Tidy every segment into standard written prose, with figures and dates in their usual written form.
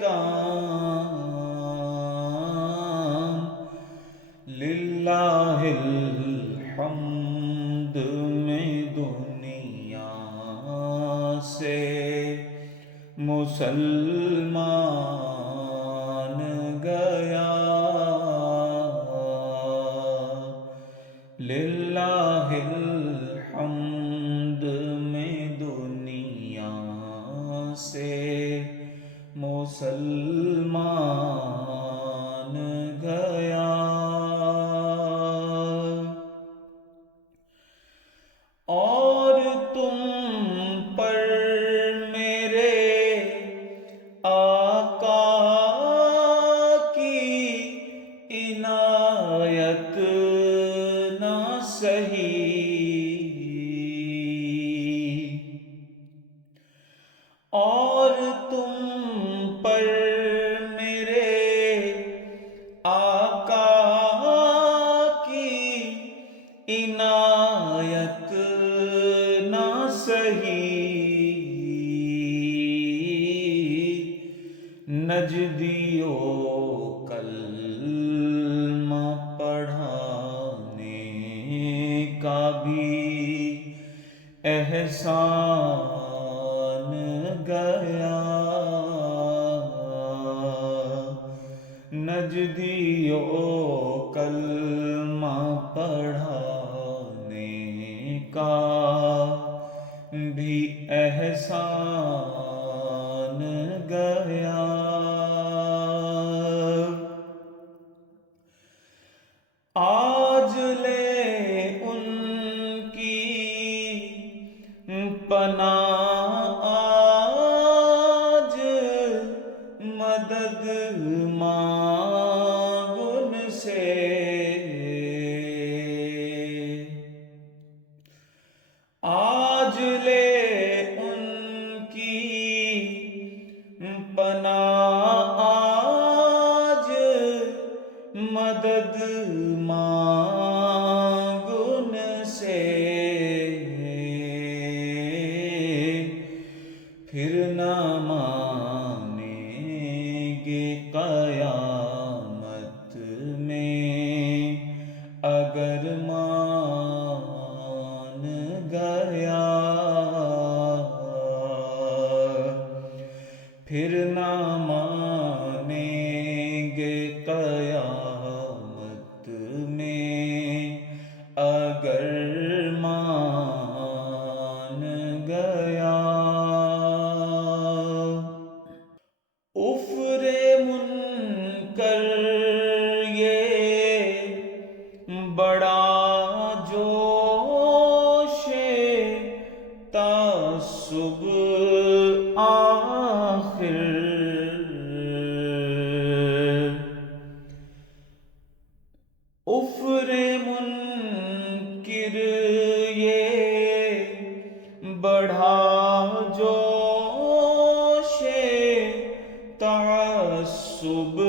کام للہ الحمد میں دنیا سے مسلمان گیا للہ الحمد میں دنیا سے مسلمان گیا اور تم پر میرے آقا کی عنایت نہ سہی اور تم پر میرے آقا کی عنایت نہ سہی نجدیوں کلمہ پڑھانے کا بھی احسان گیا نجدیوں کلمہ پڑھانے کا بھی احسان گیا آج لے ان کی پناہ آج مدد مانگ ان سے آج لے ان کی پناہ آج مدد مانگ ان سے پھر نہ مانیں گے قیامت میں اگر مان گیا پھر نہ مانیں گے قیامت میں اگر مان گیا افر منکر یہ بڑا جوش تعصب آخر افر منکر یہ بڑا جوش تعصب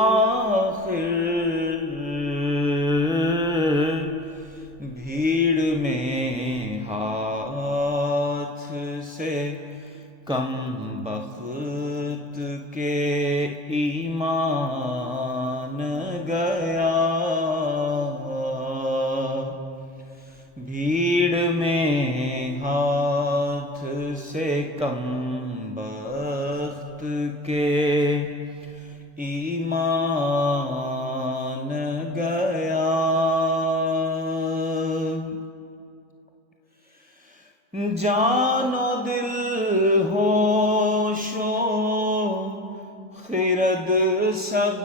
آخر بھیڑ میں ہاتھ سے کم بخت کے ایمان گیا بھیڑ میں ہاتھ سے کم بخت کے ایمان گیا جان و دل ہوش و خرد سب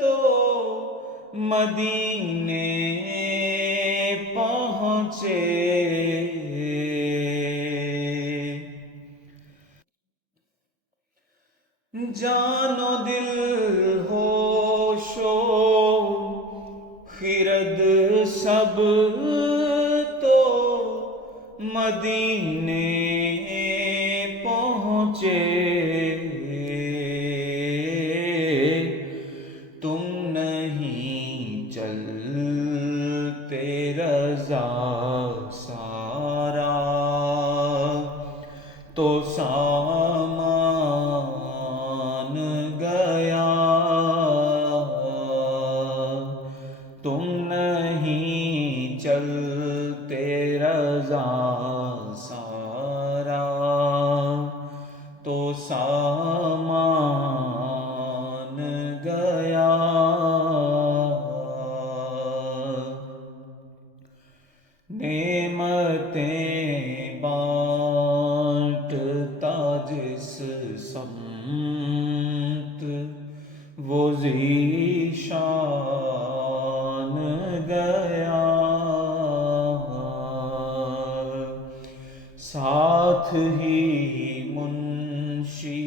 تو مدینے پہنچے جان و دل ہوش و خرد سب تو مدینے پہنچے تم نہیں چلتے رضا سارا تو سامان مان گیا، نعمتیں بانٹتا جس سمت وہ ذیشان گیا، ساتھ ہی منشی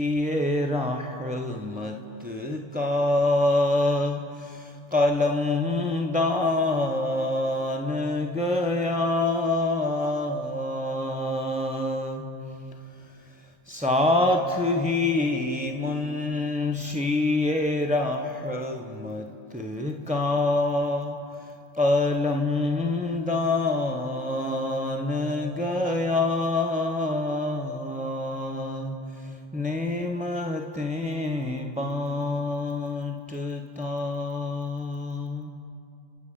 رحمت کا قلم دان گیا، ساتھ ہی منشی رحمت کا قلم